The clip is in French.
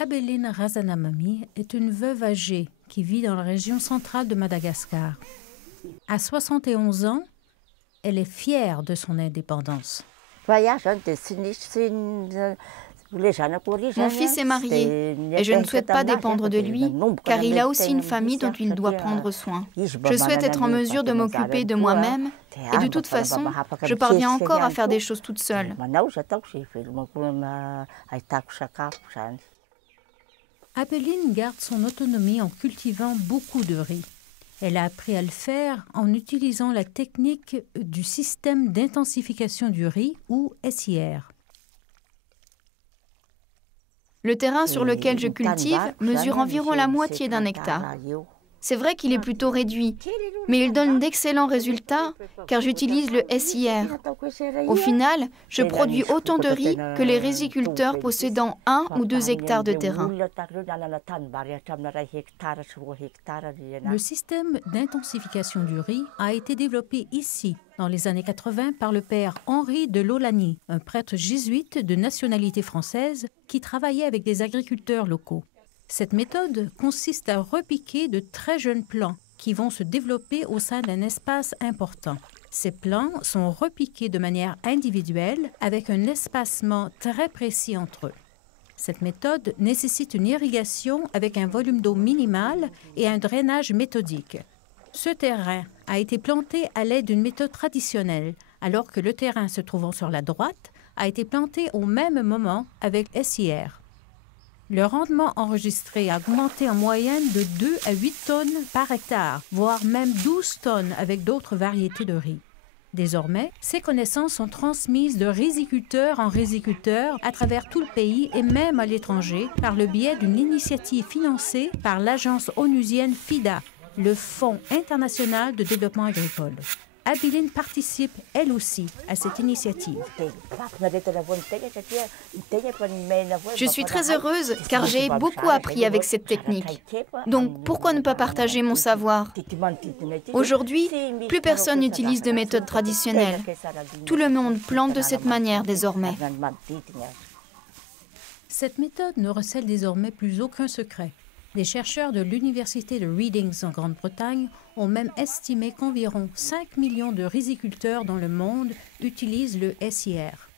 Abeline Razanamami est une veuve âgée qui vit dans la région centrale de Madagascar. À 71 ans, elle est fière de son indépendance. Mon fils est marié et je ne souhaite pas dépendre de lui car il a aussi une famille dont il doit prendre soin. Je souhaite être en mesure de m'occuper de moi-même et de toute façon, je parviens encore à faire des choses toute seule. Abeline garde son autonomie en cultivant beaucoup de riz. Elle a appris à le faire en utilisant la technique du système d'intensification du riz ou SIR. Le terrain sur lequel je cultive mesure environ la moitié d'un hectare. C'est vrai qu'il est plutôt réduit, mais il donne d'excellents résultats car j'utilise le SIR. Au final, je produis autant de riz que les riziculteurs possédant 1 ou 2 hectares de terrain. Le système d'intensification du riz a été développé ici, dans les années 80, par le père Henri de Lolani, un prêtre jésuite de nationalité française qui travaillait avec des agriculteurs locaux. Cette méthode consiste à repiquer de très jeunes plants qui vont se développer au sein d'un espace important. Ces plants sont repiqués de manière individuelle avec un espacement très précis entre eux. Cette méthode nécessite une irrigation avec un volume d'eau minimal et un drainage méthodique. Ce terrain a été planté à l'aide d'une méthode traditionnelle, alors que le terrain se trouvant sur la droite a été planté au même moment avec SIR. Le rendement enregistré a augmenté en moyenne de 2 à 8 tonnes par hectare, voire même 12 tonnes avec d'autres variétés de riz. Désormais, ces connaissances sont transmises de riziculteur en riziculteur à travers tout le pays et même à l'étranger par le biais d'une initiative financée par l'agence onusienne FIDA, le Fonds international de développement agricole. Abeline participe, elle aussi, à cette initiative. Je suis très heureuse car j'ai beaucoup appris avec cette technique. Donc, pourquoi ne pas partager mon savoir? Aujourd'hui, plus personne n'utilise de méthode traditionnelle. Tout le monde plante de cette manière désormais. Cette méthode ne recèle désormais plus aucun secret. Des chercheurs de l'Université de Reading en Grande-Bretagne ont même estimé qu'environ 5 millions de riziculteurs dans le monde utilisent le SIR.